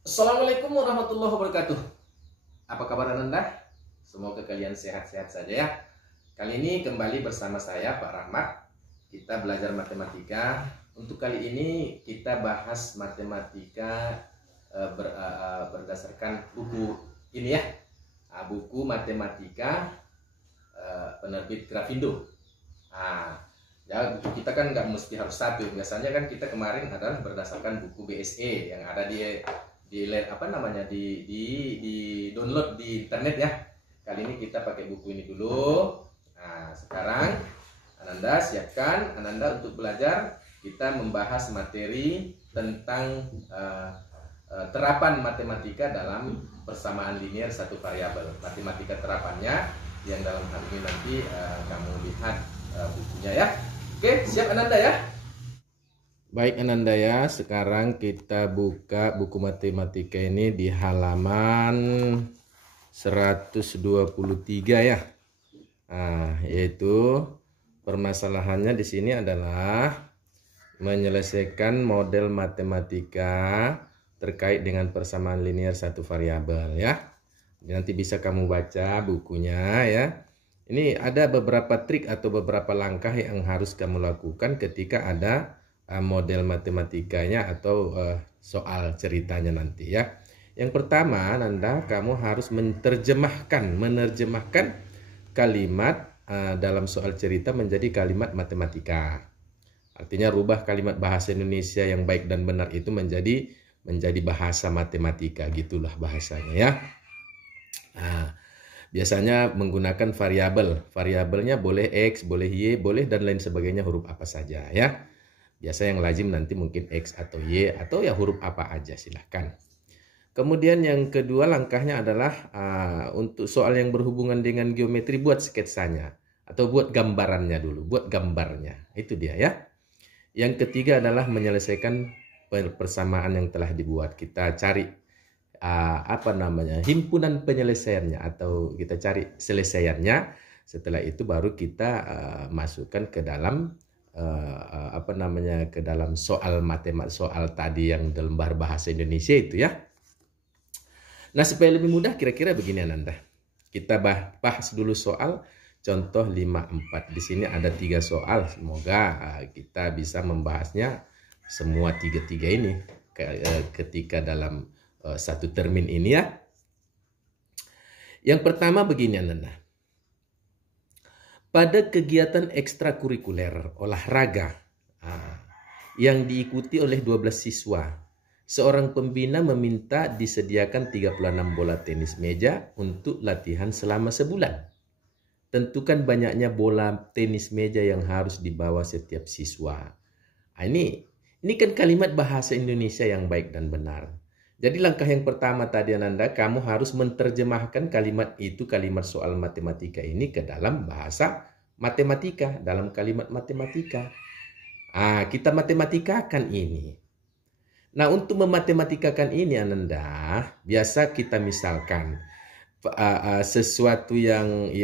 Assalamualaikum warahmatullahi wabarakatuh. Apa kabar Anda? Semoga kalian sehat-sehat saja ya. Kali ini kembali bersama saya Pak Rahmat. Kita belajar matematika. Untuk kali ini kita bahas matematika berdasarkan buku ini ya. Buku matematika penerbit Grafindo. Ya, buku kita kan nggak mesti harus satu. Biasanya kan kita kemarin adalah berdasarkan buku BSE yang ada di download di internet ya. Kali ini kita pakai buku ini dulu. Nah, sekarang Ananda siapkan Ananda untuk belajar. Kita membahas materi tentang terapan matematika dalam persamaan linear satu variabel. Matematika terapannya yang dalam hal ini nanti kamu lihat bukunya ya. Oke, siap Ananda ya? Baik Ananda ya, sekarang kita buka buku matematika ini di halaman 123 ya. Yaitu permasalahannya di sini adalah menyelesaikan model matematika terkait dengan persamaan linear satu variabel ya. Nanti bisa kamu baca bukunya ya. Ini ada beberapa trik atau beberapa langkah yang harus kamu lakukan ketika ada model matematikanya atau soal ceritanya nanti ya. Yang pertama, Nanda, kamu harus menerjemahkan kalimat dalam soal cerita menjadi kalimat matematika. Artinya rubah kalimat bahasa Indonesia yang baik dan benar itu menjadi bahasa matematika, gitulah bahasanya ya. Biasanya menggunakan variabel. Variabelnya boleh X, boleh Y, boleh dan lain sebagainya, huruf apa saja ya. Biasa yang lazim nanti mungkin X atau Y atau ya huruf apa aja, silahkan. Kemudian yang kedua langkahnya adalah untuk soal yang berhubungan dengan geometri, buat sketsanya atau buat gambarannya dulu, buat gambarnya. Itu dia ya. Yang ketiga adalah menyelesaikan persamaan yang telah dibuat. Kita cari himpunan penyelesaiannya atau kita cari selesaiannya. Setelah itu baru kita masukkan ke dalam ke dalam soal matematika, soal tadi yang dalam bahasa Indonesia itu ya. Nah, supaya lebih mudah kira-kira begini Ananda. Kita bahas dulu soal contoh 54. Di sini ada 3 soal. Semoga kita bisa membahasnya semua tiga ini ketika dalam satu termin ini ya. Yang pertama begini Ananda. Pada kegiatan ekstrakurikuler olahraga yang diikuti oleh 12 siswa, seorang pembina meminta disediakan 36 bola tenis meja untuk latihan selama sebulan. Tentukan banyaknya bola tenis meja yang harus dibawa setiap siswa. Ini kan kalimat bahasa Indonesia yang baik dan benar. Jadi langkah yang pertama tadi Ananda, kamu harus menerjemahkan kalimat itu, kalimat soal matematika ini ke dalam bahasa matematika, dalam kalimat matematika. Kita matematikakan ini. Nah, untuk mematematikakan ini Ananda, biasa kita misalkan sesuatu yang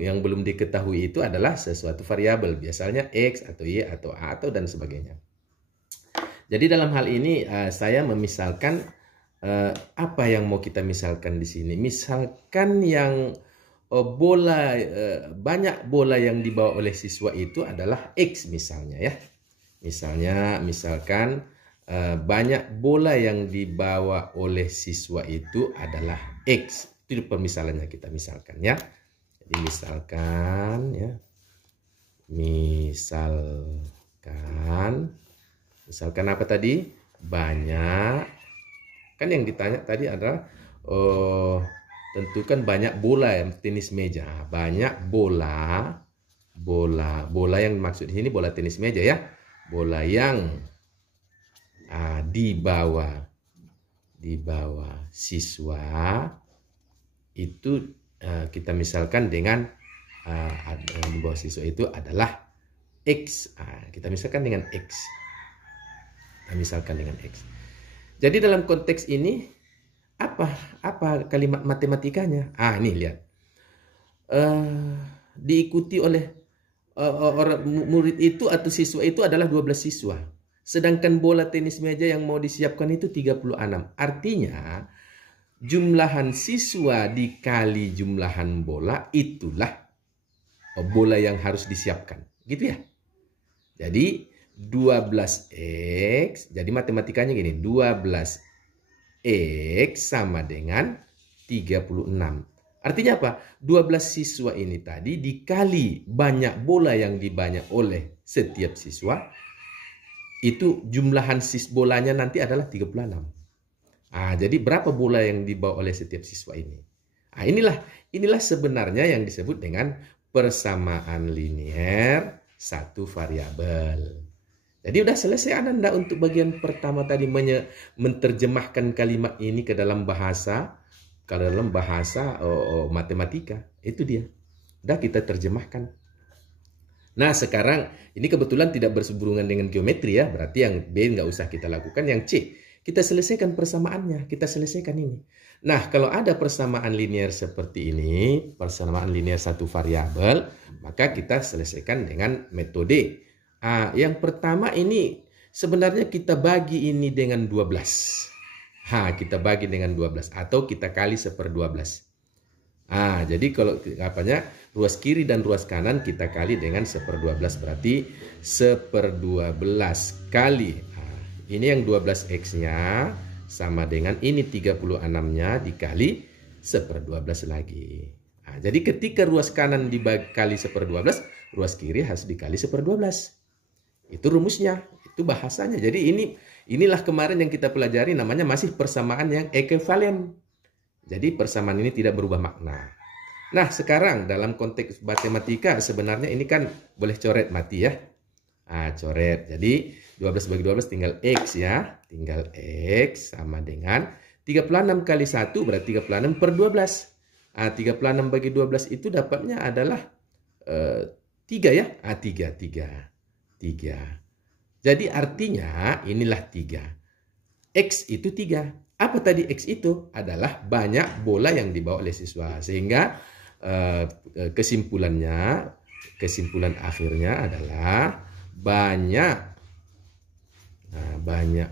belum diketahui itu adalah sesuatu variabel, biasanya X atau Y atau A atau dan sebagainya. Jadi dalam hal ini saya memisalkan apa yang mau kita misalkan di sini. Misalkan yang banyak bola yang dibawa oleh siswa itu adalah X misalnya ya. Misalkan banyak bola yang dibawa oleh siswa itu adalah X. Itu permisalannya kita misalkan ya. Jadi misalkan ya. Misalkan apa tadi? Banyak. Kan yang ditanya tadi adalah tentukan banyak bola yang tenis meja. Banyak bola yang maksud ini bola tenis meja ya. Bola yang dibawa siswa itu kita misalkan dengan di bawah siswa itu adalah X. Kita misalkan dengan X. Jadi dalam konteks ini apa kalimat matematikanya? Ini lihat. Diikuti oleh orang murid itu atau siswa itu adalah 12 siswa. Sedangkan bola tenis meja yang mau disiapkan itu 36. Artinya jumlahan siswa dikali jumlahan bola itulah bola yang harus disiapkan. Gitu ya. Jadi 12X, jadi matematikanya gini, 12X sama dengan 36. Artinya apa? 12 siswa ini tadi dikali banyak bola yang dibanyak oleh setiap siswa, itu jumlahan bolanya nanti adalah 36. Jadi berapa bola yang dibawa oleh setiap siswa ini? Inilah sebenarnya yang disebut dengan persamaan linier satu variabel. Jadi udah selesai Ananda untuk bagian pertama tadi menerjemahkan kalimat ini ke dalam bahasa matematika. Itu dia. Udah kita terjemahkan. Nah sekarang ini kebetulan tidak bersehubungan dengan geometri ya. Berarti yang B nggak usah kita lakukan. Yang C kita selesaikan persamaannya. Kita selesaikan ini. Nah kalau ada persamaan linear seperti ini, persamaan linear satu variabel, maka kita selesaikan dengan metode. Yang pertama ini sebenarnya kita bagi ini dengan 12. Kita bagi dengan 12 atau kita kali 1/12. Jadi kalau ruas kiri dan ruas kanan kita kali dengan 1/12 berarti 1/12 kali. Ini yang 12X-nya sama dengan ini 36-nya dikali 1/12 lagi. Jadi ketika ruas kanan dikali 1/12, ruas kiri harus dikali 1/12. Itu rumusnya, itu bahasanya. Jadi inilah kemarin yang kita pelajari namanya masih persamaan yang ekuivalen. Jadi persamaan ini tidak berubah makna. Nah sekarang dalam konteks matematika sebenarnya ini kan boleh coret mati ya. Coret. Jadi 12 bagi 12 tinggal X ya. Tinggal X sama dengan 36 kali 1 berarti 36/12. 36 bagi 12 itu dapatnya adalah 3 ya. 3. Jadi artinya inilah 3. X itu 3. Apa tadi X itu? Adalah banyak bola yang dibawa oleh siswa. Sehingga kesimpulan akhirnya adalah banyak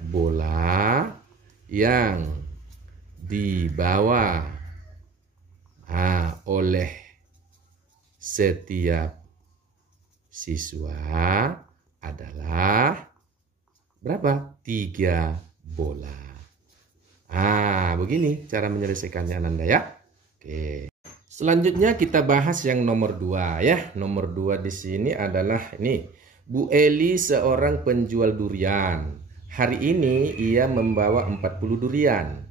bola yang dibawa oleh setiap siswa adalah berapa? 3 bola. Begini cara menyelesaikannya Ananda ya. Oke. Selanjutnya kita bahas yang nomor 2 ya. Nomor 2 di sini adalah ini. Bu Eli seorang penjual durian. Hari ini ia membawa 40 durian.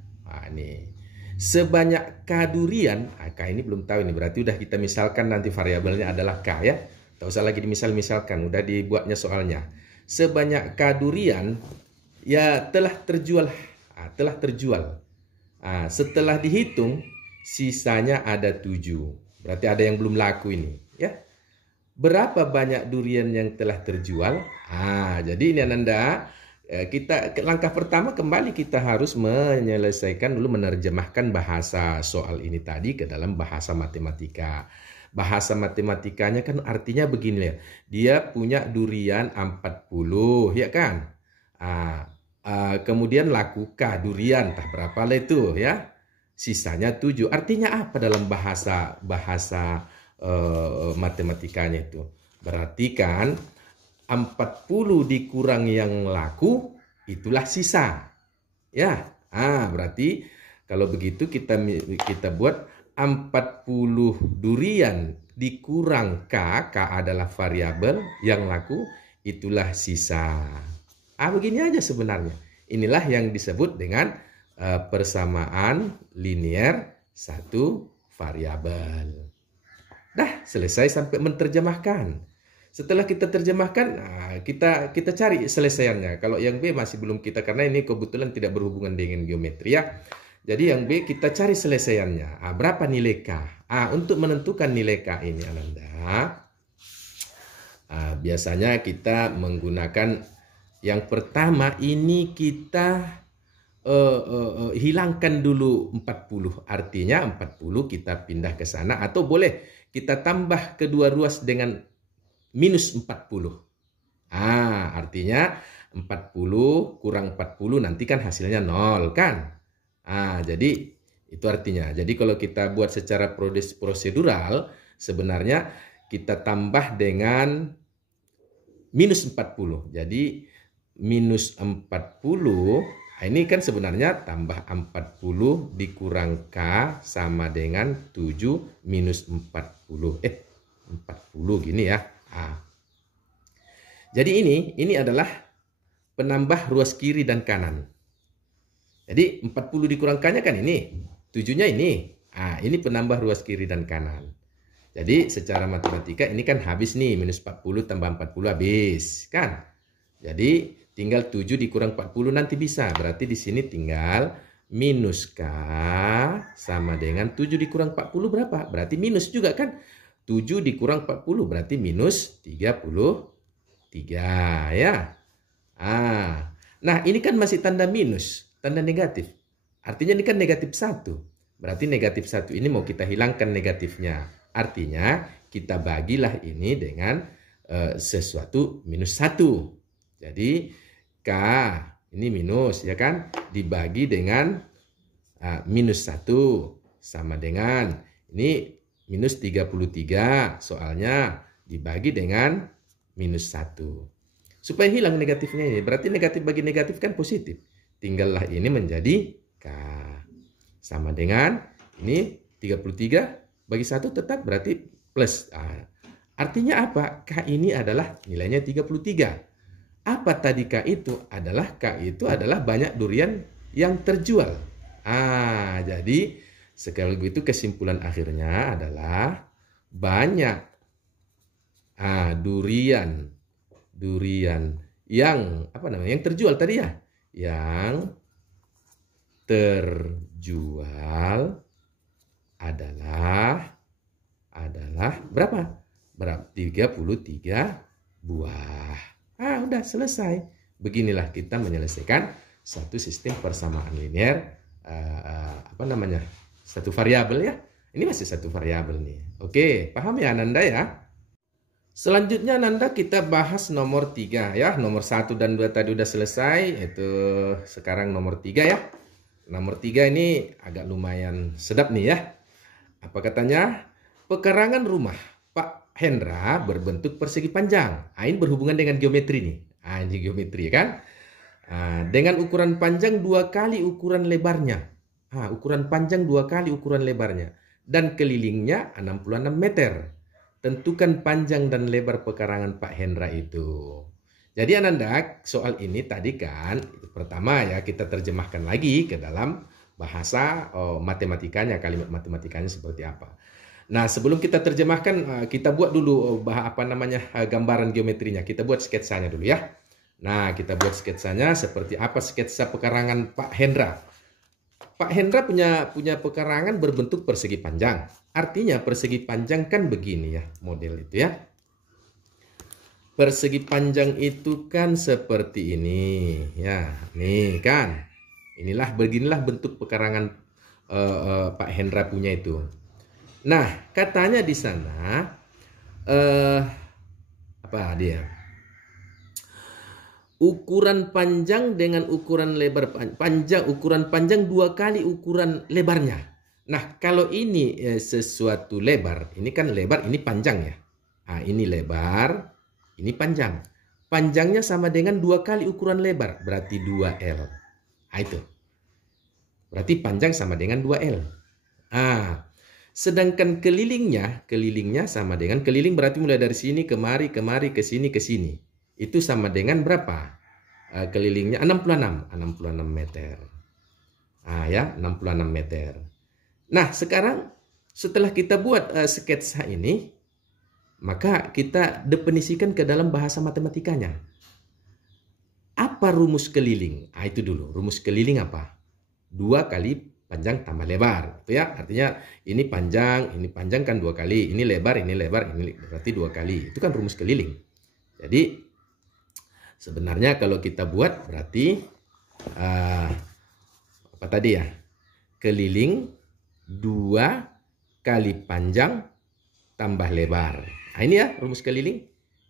Ini. Sebanyak K durian. K ini belum tahu ini. Berarti udah kita misalkan nanti variabelnya adalah K ya. Tak usah lagi dimisal-misalkan, udah dibuatnya soalnya. Sebanyak K durian ya telah terjual. Setelah dihitung sisanya ada 7. Berarti ada yang belum laku ini, ya. Berapa banyak durian yang telah terjual? Jadi ini Ananda, langkah pertama kembali kita harus menyelesaikan dulu menerjemahkan bahasa soal ini tadi ke dalam bahasa matematika. Bahasa matematikanya kan artinya begini ya. Dia punya durian 40, ya kan? Kemudian laku K durian, entah berapa lah itu ya. Sisanya 7. Artinya apa dalam bahasa matematikanya itu? Berarti kan 40 dikurang yang laku itulah sisa. Ya. Berarti kalau begitu kita buat 40 durian dikurang K adalah variabel yang laku, itulah sisa. Begini aja sebenarnya. Inilah yang disebut dengan persamaan linier satu variabel. Dah selesai sampai menerjemahkan. Setelah kita terjemahkan, kita cari selesaiannya. Kalau yang B masih belum kita, karena ini kebetulan tidak berhubungan dengan geometri ya. Jadi yang B kita cari selesaiannya. Berapa nilai K? Untuk menentukan nilai K ini Ananda, biasanya kita menggunakan yang pertama ini kita hilangkan dulu 40. Artinya 40 kita pindah ke sana atau boleh kita tambah kedua ruas dengan minus 40. Artinya 40 kurang 40 nanti kan hasilnya 0 kan. Jadi itu artinya. Jadi kalau kita buat secara prosedural, sebenarnya kita tambah dengan minus 40. Jadi minus 40, ini kan sebenarnya tambah 40 dikurang K sama dengan 7 minus 40. 40 gini ya. Jadi ini adalah penambah ruas kiri dan kanan. Jadi 40 dikurang K-nya kan ini. 7-nya ini. Ini penambah ruas kiri dan kanan. Jadi secara matematika ini kan habis nih. Minus 40 tambah 40 habis. Kan? Jadi tinggal 7 dikurang 40 nanti bisa. Berarti di sini tinggal minus K sama dengan 7 dikurang 40 berapa? Berarti minus juga kan? 7 dikurang 40 berarti minus 33 ya. Nah ini kan masih tanda minus, tanda negatif. Artinya ini kan negatif 1. Berarti negatif 1 ini mau kita hilangkan negatifnya. Artinya kita bagilah ini dengan sesuatu minus 1. Jadi K ini minus ya kan, dibagi dengan minus 1 sama dengan ini minus 33, soalnya dibagi dengan minus 1. Supaya hilang negatifnya ini, berarti negatif bagi negatif kan positif. Tinggallah ini menjadi K. Sama dengan ini 33 bagi 1 tetap berarti plus. Artinya apa? K ini adalah nilainya 33. Apa tadi K itu? K itu adalah banyak durian yang terjual. Jadi sekaligus itu kesimpulan akhirnya adalah banyak durian yang yang terjual tadi ya, yang terjual adalah berapa? 33 buah. Udah selesai. Beginilah kita menyelesaikan satu sistem persamaan linear satu variabel ya. Ini masih satu variabel nih. Oke, paham ya Ananda ya? Selanjutnya Ananda kita bahas nomor 3 ya. Nomor 1 dan 2 tadi udah selesai. Itu sekarang nomor 3 ya. Nomor 3 ini agak lumayan sedap nih ya. Apa katanya? Pekarangan rumah Pak Hendra berbentuk persegi panjang. Ini berhubungan dengan geometri nih. Ini geometri kan. Dengan ukuran panjang 2 kali ukuran lebarnya. Ukuran panjang 2 kali ukuran lebarnya. Dan kelilingnya 66 meter. Tentukan panjang dan lebar pekarangan Pak Hendra itu. Jadi Ananda, soal ini tadi kan, pertama ya kita terjemahkan lagi ke dalam bahasa matematikanya, kalimat matematikanya seperti apa. Nah sebelum kita terjemahkan, kita buat dulu gambaran geometrinya. Kita buat sketsanya dulu ya. Nah kita buat sketsanya seperti apa sketsa pekarangan Pak Hendra. Pak Hendra punya pekarangan berbentuk persegi panjang. Artinya persegi panjang kan begini ya model itu ya. Persegi panjang itu kan seperti ini ya. Nih kan. Beginilah bentuk pekarangan Pak Hendra punya itu. Nah, katanya di sana ukuran panjang dengan ukuran lebar ukuran panjang 2 kali ukuran lebarnya. Nah, kalau ini sesuatu lebar, ini kan lebar, ini panjang ya. Ini lebar, ini panjang. Panjangnya sama dengan 2 kali ukuran lebar, berarti 2L. Itu. Berarti panjang sama dengan 2L. Sedangkan kelilingnya sama dengan, keliling berarti mulai dari sini, kemari, ke sini, ke sini. Itu sama dengan berapa? Kelilingnya 66 meter. 66 meter. Nah, sekarang setelah kita buat sketsa ini, maka kita definisikan ke dalam bahasa matematikanya. Apa rumus keliling? Itu dulu. Rumus keliling apa? 2 kali panjang tambah lebar. Itu ya. Artinya ini panjang kan 2 kali. Ini lebar, ini berarti 2 kali. Itu kan rumus keliling. Jadi sebenarnya kalau kita buat berarti apa tadi ya? Keliling 2 kali panjang tambah lebar. Ini ya rumus keliling.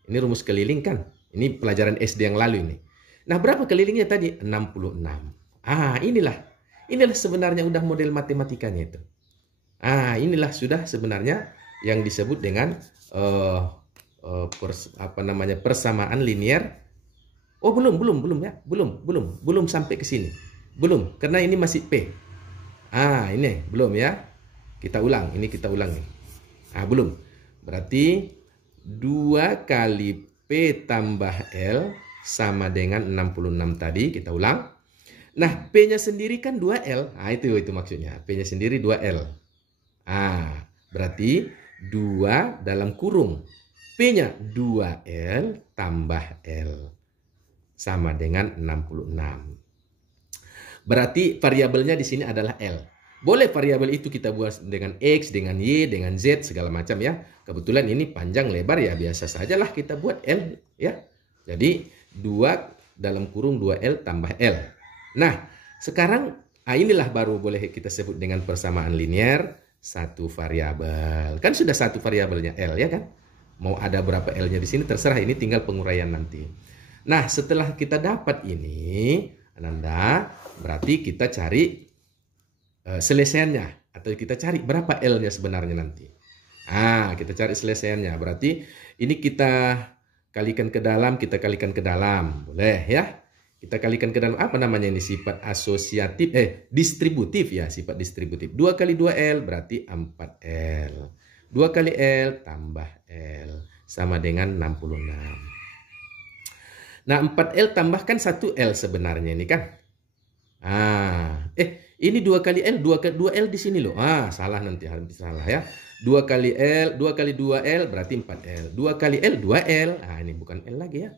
Ini rumus keliling kan. Ini pelajaran SD yang lalu ini. Nah, berapa kelilingnya tadi? 66. Inilah sebenarnya udah model matematikanya itu. Inilah sudah sebenarnya yang disebut dengan persamaan linear. Oh, belum ya. Belum sampai ke sini. Belum, karena ini masih P. Ini belum ya. Kita ulang nih. Belum. Berarti 2 kali P tambah L sama dengan 66 tadi. Kita ulang. Nah, P-nya sendiri kan 2L. Itu maksudnya. P-nya sendiri 2L. Berarti 2 dalam kurung. P-nya 2L tambah L. Sama dengan 66. Berarti variabelnya di sini adalah L. Boleh variabel itu kita buat dengan X, dengan Y, dengan Z, segala macam ya. Kebetulan ini panjang lebar ya biasa sajalah kita buat L ya. Jadi 2 dalam kurung 2L tambah L. Nah, sekarang inilah baru boleh kita sebut dengan persamaan linear satu variabel. Kan sudah satu variabelnya L ya kan. Mau ada berapa L-nya di sini terserah, ini tinggal penguraian nanti. Nah, setelah kita dapat ini, Ananda, berarti kita cari selesaiannya, atau kita cari berapa L-nya sebenarnya nanti. Kita cari selesaiannya. Berarti ini kita kalikan ke dalam, boleh ya. Kita kalikan ke dalam, apa namanya ini, sifat asosiatif, distributif ya, sifat distributif. 2 kali 2L berarti 4L. 2 kali L tambah L sama dengan 66. Nah, 4L tambahkan 1L sebenarnya ini kan. Ini 2 kali L, 2L di sini loh. Salah nanti, harus salah ya. 2 kali L, 2 kali 2L berarti 4L. 2 kali L, 2L. Ini bukan L lagi ya.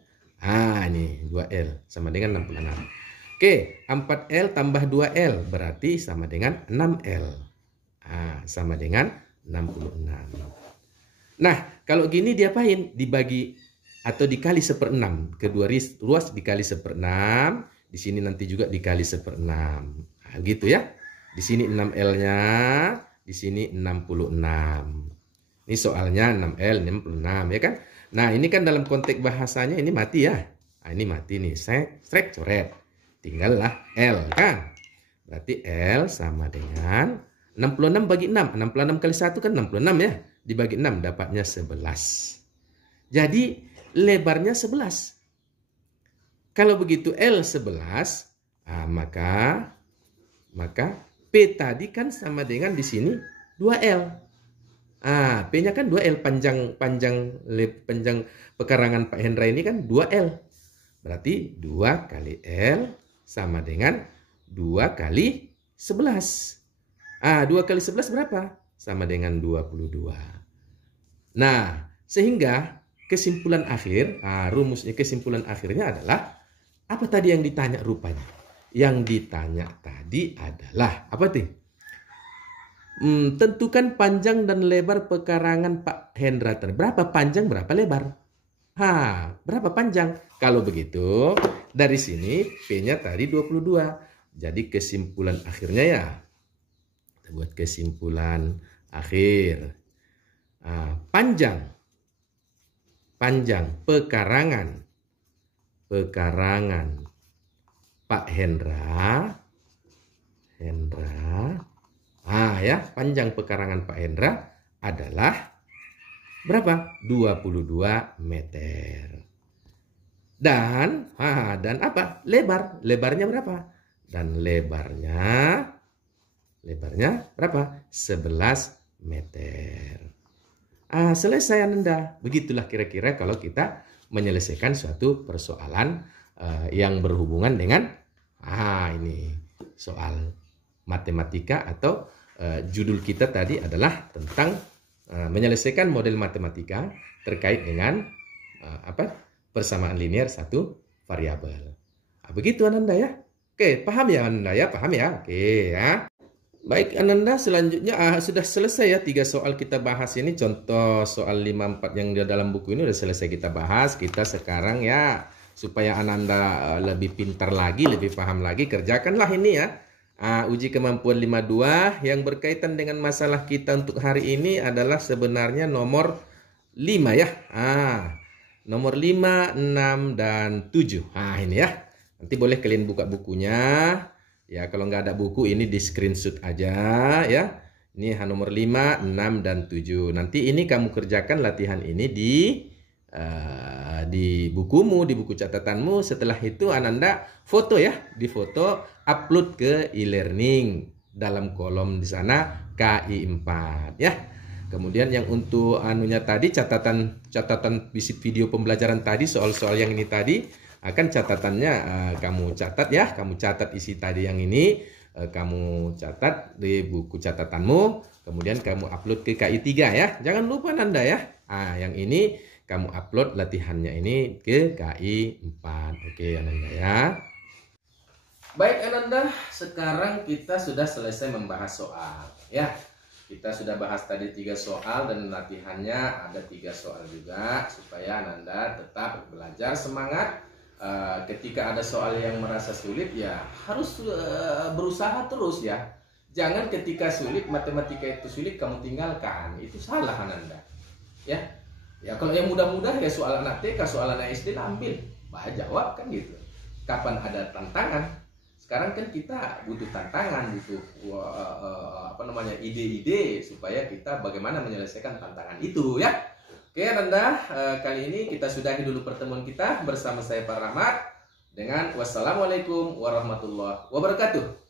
Ini 2L sama dengan 66. Oke, 4L tambah 2L berarti sama dengan 6L. Sama dengan 66. Nah, kalau gini diapain? Dibagi atau dikali 1/6. Kedua ruas dikali 1/6. Di sini nanti juga dikali 1/6. Gitu ya. Di sini 6L-nya, di sini 66. Ini soalnya 6L, 66 ya kan? Nah, ini kan dalam konteks bahasanya ini mati ya. Ini mati nih, strek coret. Tinggallah L kan? Berarti L sama dengan 66 bagi 6. 66 kali 1 kan 66 ya. Dibagi 6 dapatnya 11. Jadi lebarnya 11. Kalau begitu L 11, maka P tadi kan sama dengan di sini 2L. P-nya kan 2L, panjang pekarangan Pak Hendra ini kan 2L. Berarti 2 kali L sama dengan 2 kali 11. 2 kali 11 berapa? Sama dengan 22. Nah, sehingga kesimpulan akhir, kesimpulan akhirnya adalah apa tadi yang ditanya rupanya? Yang ditanya tadi adalah apa tuh? Tentukan panjang dan lebar pekarangan Pak Hendra. Berapa panjang, berapa lebar? Berapa panjang? Kalau begitu, dari sini P-nya tadi 22. Jadi kesimpulan akhirnya ya. Kita buat kesimpulan akhir. Panjang pekarangan Pak Hendra. Panjang pekarangan Pak Hendra adalah berapa? 22 meter. Dan apa? Lebarnya berapa? Dan lebarnya berapa? 11 meter. Selesai Anda. Begitulah kira-kira kalau kita menyelesaikan suatu persoalan yang berhubungan dengan ini soal matematika, atau judul kita tadi adalah tentang menyelesaikan model matematika terkait dengan persamaan linear satu variabel. Begitu Ananda ya. Oke, paham ya Ananda ya? Paham ya? Oke ya. Baik Ananda, selanjutnya sudah selesai ya 3 soal kita bahas ini. Contoh soal 5-4 yang di dalam buku ini sudah selesai kita bahas. Kita sekarang ya, supaya Ananda lebih pintar lagi, lebih paham lagi, kerjakanlah ini ya. Uji kemampuan 52 yang berkaitan dengan masalah kita untuk hari ini adalah sebenarnya nomor 5 ya. Nomor 5, 6, dan 7. Ini ya. Nanti boleh kalian buka bukunya. Ya, kalau nggak ada buku ini di screenshot aja ya. Ini nomor 5, 6, dan 7. Nanti ini kamu kerjakan latihan ini di bukumu, di buku catatanmu. Setelah itu Ananda foto ya, di foto upload ke e-learning dalam kolom di sana KI 4 ya. Kemudian yang untuk anunya tadi catatan visit video pembelajaran tadi, soal-soal yang ini tadi akan catatannya kamu catat ya, kamu catat isi tadi yang ini, kamu catat di buku catatanmu, kemudian kamu upload ke KI 3 ya. Jangan lupa Nanda ya. Yang ini kamu upload latihannya ini ke KI 4. Oke Ananda ya. Baik Ananda, sekarang kita sudah selesai membahas soal ya. Kita sudah bahas tadi 3 soal dan latihannya ada 3 soal juga supaya Ananda tetap belajar semangat. Ketika ada soal yang merasa sulit ya harus berusaha terus ya. Jangan ketika sulit, matematika itu sulit kamu tinggalkan. Itu salah Ananda. Ya. Ya kalau yang mudah-mudah ya soal anak TK, soal anak SD ambil, jawab kan gitu. Kapan ada tantangan? Sekarang kan kita butuh tantangan, butuh ide-ide supaya kita bagaimana menyelesaikan tantangan itu ya. Oke Ananda, kali ini kita sudahi dulu pertemuan kita bersama saya Pak Rahmat dengan wassalamualaikum warahmatullahi wabarakatuh.